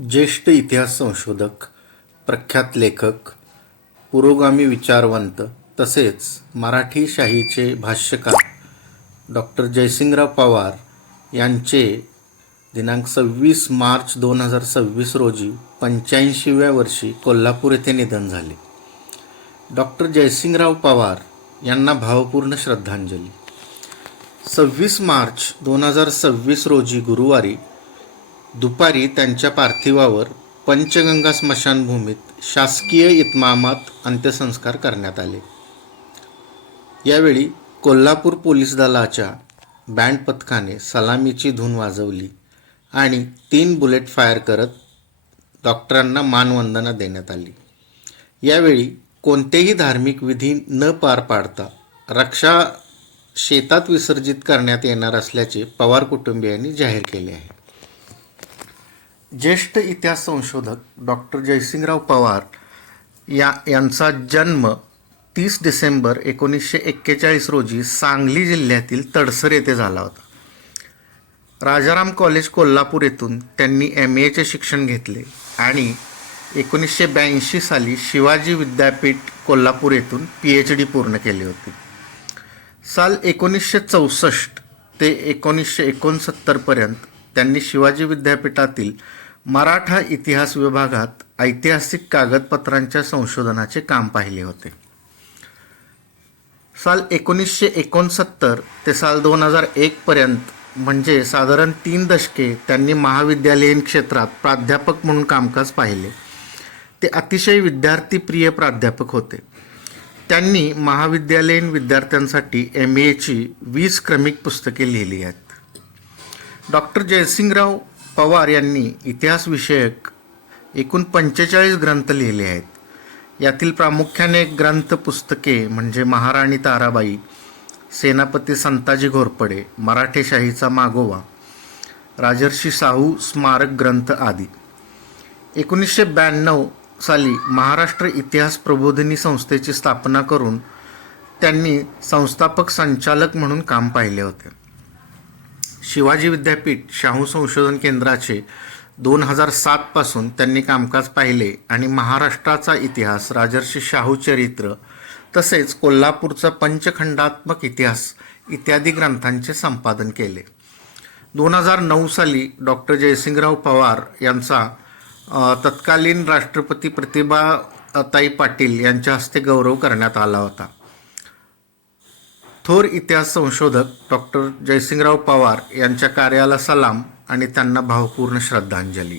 ज्येष्ठ इतिहास संशोधक, प्रख्यात लेखक, पुरोगामी विचारवंत तसेच मराठी शाहीचे भाष्यकार डॉक्टर जयसिंगराव पवार यांचे दिनांक 26 मार्च 2026 रोजी 85व्या वर्षी कोल्हापूर येथे निधन झाले. डॉक्टर जयसिंगराव पवार यांना भावपूर्ण श्रद्धांजली. 26 मार्च 2026 रोजी गुरुवारी दुपारी त्यांच्या पार्थिवावर पंचगंगा स्मशानभूमीत शासकीय इतमामात अंत्यसंस्कार करण्यात आले. यावेळी कोल्हापूर पोलीस दलाच्या बँड पथकाने सलामीची धून वाजवली आणि 3 बुलेट फायर करत डॉक्टरांना मानवंदना देण्यात आली. यावेळी कोणतेही धार्मिक विधी न पार पाडता रक्षा शेतात विसर्जित करण्यात येणार असल्याचे पवार कुटुंबियांनी जाहीर केले आहे. ज्येष्ठ इतिहास संशोधक डॉक्टर जयसिंगराव पवार यांचा जन्म 30 डिसेंबर 1941 रोजी सांगली जिल्ह्यातील तडसर येथे झाला होता. राजाराम कॉलेज कोल्हापूर येथून त्यांनी MA शिक्षण घेतले आणि 1982 साली शिवाजी विद्यापीठ कोल्हापूर येथून PhD पूर्ण केले होते. साल 1964 ते 1969 पर्यंत त्यांनी शिवाजी विद्यापीठातील मराठा इतिहास विभागात ऐतिहासिक कागदपत्रांच्या संशोधनाचे काम पाहिले होते. साल 1969 ते साल 2001 पर्यंत म्हणजे साधारण 3 दशके त्यांनी महाविद्यालयीन क्षेत्रात प्राध्यापक म्हणून कामकाज पाहिले. ते अतिशय विद्यार्थीप्रिय प्राध्यापक होते. त्यांनी महाविद्यालयीन विद्यार्थ्यांसाठी MA 20 क्रमिक पुस्तके लिहिली आहेत. डॉक्टर जयसिंगराव पवार यांनी इतिहास विषयक एकूण 45 ग्रंथ लिहिले आहेत. यातील प्रामुख्याने ग्रंथ पुस्तके म्हणजे महाराणी ताराबाई, सेनापती संताजी घोरपडे, मराठेशाहीचा मागोवा, राजर्षी शाहू स्मारक ग्रंथ आदी. 1992 साली महाराष्ट्र इतिहास प्रबोधिनी संस्थेची स्थापना करून त्यांनी संस्थापक संचालक म्हणून काम पाहिले होते. शिवाजी विद्यापीठ शाहू संशोधन केंद्राचे 2007 पासून त्यांनी कामकाज पाहिले आणि महाराष्ट्राचा इतिहास, राजर्षी शाहू चरित्र तसेच कोल्हापूरचा पंचखंडात्मक इतिहास इत्यादी ग्रंथांचे संपादन केले. 2009 साली डॉक्टर जयसिंगराव पवार यांचा तत्कालीन राष्ट्रपती प्रतिभाताई पाटील यांच्या हस्ते गौरव करण्यात आला होता. थोर इतिहास संशोधक डॉक्टर जयसिंगराव पवार यांच्या कार्याला सलाम आणि त्यांना भावपूर्ण श्रद्धांजली.